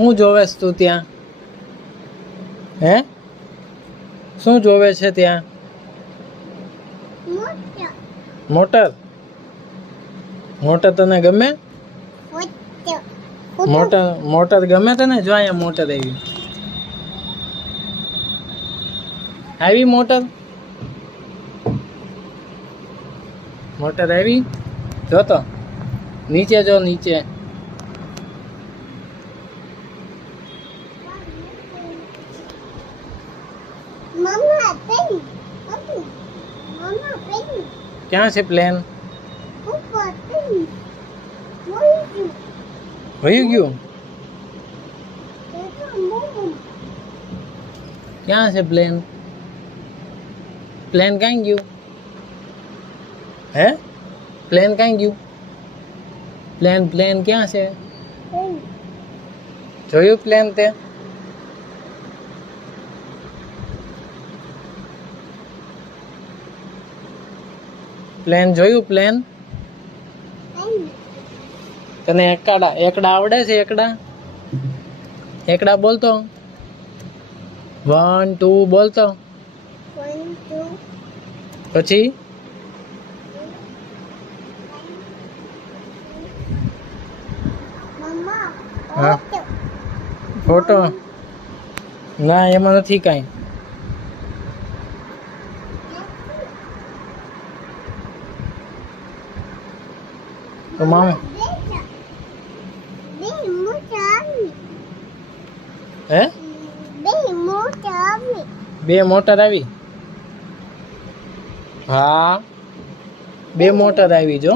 શું જોવેશ તું ત્યાં? હે, શું જોવે છે ત્યાં? મોટર. મોટર તને ગમે? મોટર ગમે તને? જો અહીંયા મોટર આવી. આવી મોટર? મોટર આવી? જો તો નીચે જો, નીચે. ક્યાં છે પ્લેન? વયું ગયું? ક્યાં છે પ્લેન? પ્લેન ક્યાં ગયું? હે, પ્લેન ક્યાં ગયું? પ્લેન ક્યાં છે? જોયું પ્લેન તે? પ્લેન જોયું? પ્લેન તને એકડા આવડે છે? એકડા બોલતો. 1 2 બોલતો. પછી હા, ફોટો ના, એમાં નથી કાંઈ. તો મામા હે, 2 મોટર આવી. હા, 2 મોટર આવી જો.